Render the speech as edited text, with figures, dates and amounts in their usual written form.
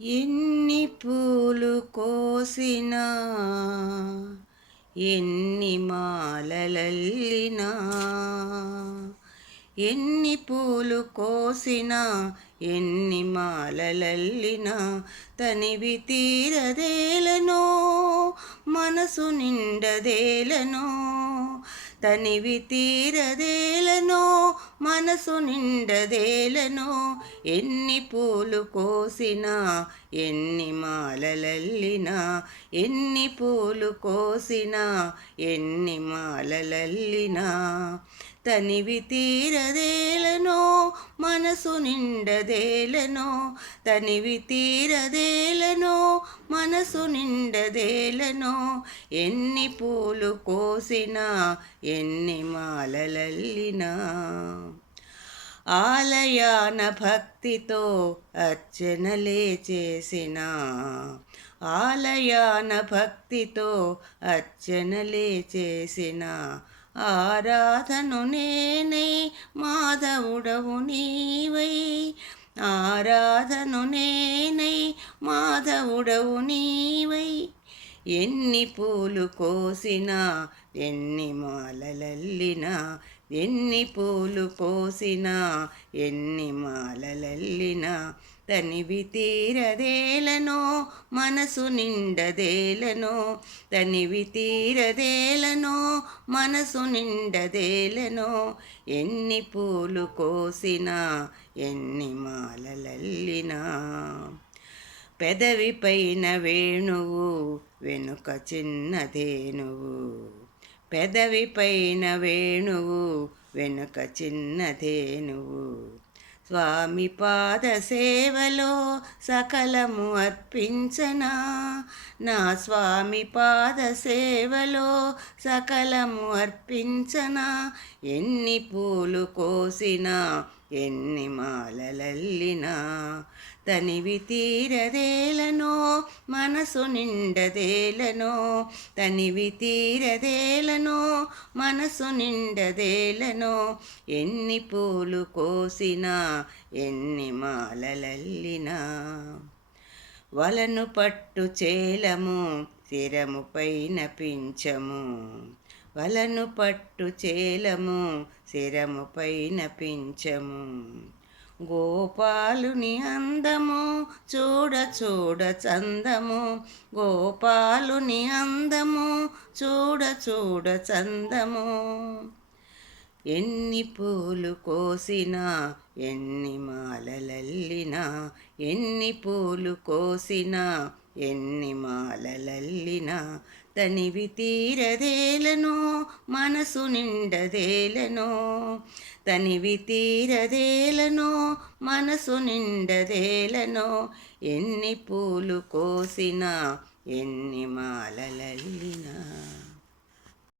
ఎన్ని పూలు కోసినా ఎన్ని మాలలల్లినా ఎన్ని పూలు కోసినా ఎన్ని మాలలల్లినా తనివి తీరదేలనో మనసు నిండదేలనో తనివి తీరదేలనో మనసు నిండదేలనో ఎన్ని పూలు కోసినా ఎన్ని మాలలల్లినా ఎన్ని పూలు కోసినా ఎన్ని మాలలల్లినా తనివి తీరదేలనో మనసు నిండదేలనో తనివి తీరదేలనో మనసు నిండదేలనో ఎన్ని పూలు కోసినా ఎన్ని మాలలల్లినా ఆలయాన భక్తితో అర్చనలే చేసిన ఆలయాన భక్తితో అర్చనలే చేసిన ఆరాధను నేనై మాధవుడవు నీవై ఆరాధను నేనై మాధవుడవు నీవై ఎన్ని పూలు కోసినా ఎన్ని మాలలల్లినా ఎన్ని పూలు కోసినా ఎన్ని మాలలల్లినా తనివి తీరదేలనో మనసు నిండదేలనో తనివి తీరదేలనో మనసు నిండదేలనో ఎన్ని పూలు కోసినా ఎన్ని మాలలల్లినా పెదవి పైన వేణువు వెనుక చిన్నదేనువు పెదవి పైన వేణువు వెనుక చిన్నదేనువు స్వామి పాద సేవలో సకలము అర్పించనా నా స్వామి పాద సేవలో సకలము అర్పించనా ఎన్ని పూలు కోసినా ఎన్ని మాలలల్లినా తనివి తీరదేలనో మనసు నిండదేలనో తనివి తీరదేలనో మనసు నిండదేలనో ఎన్ని పూలు కోసినా ఎన్ని మాలలల్లినా వలను పట్టు చేలము శిరము పైన పించము వలను పట్టు చేలము శిరము పైన పించము గోపాలుని అందము చూడ చూడ చందము గోపాలుని అందము చూడ చూడ చందము ఎన్ని పూలు కోసినా ఎన్ని మాలలల్లినా ఎన్ని పూలు కోసినా ఎన్ని మాలలల్లినా తనివి తీరదేలనో మనసు నిండదేలనో తనివి తీరదేలనో మనసు నిండదేలనో ఎన్ని పూలు కోసినా ఎన్ని మాలలల్లినా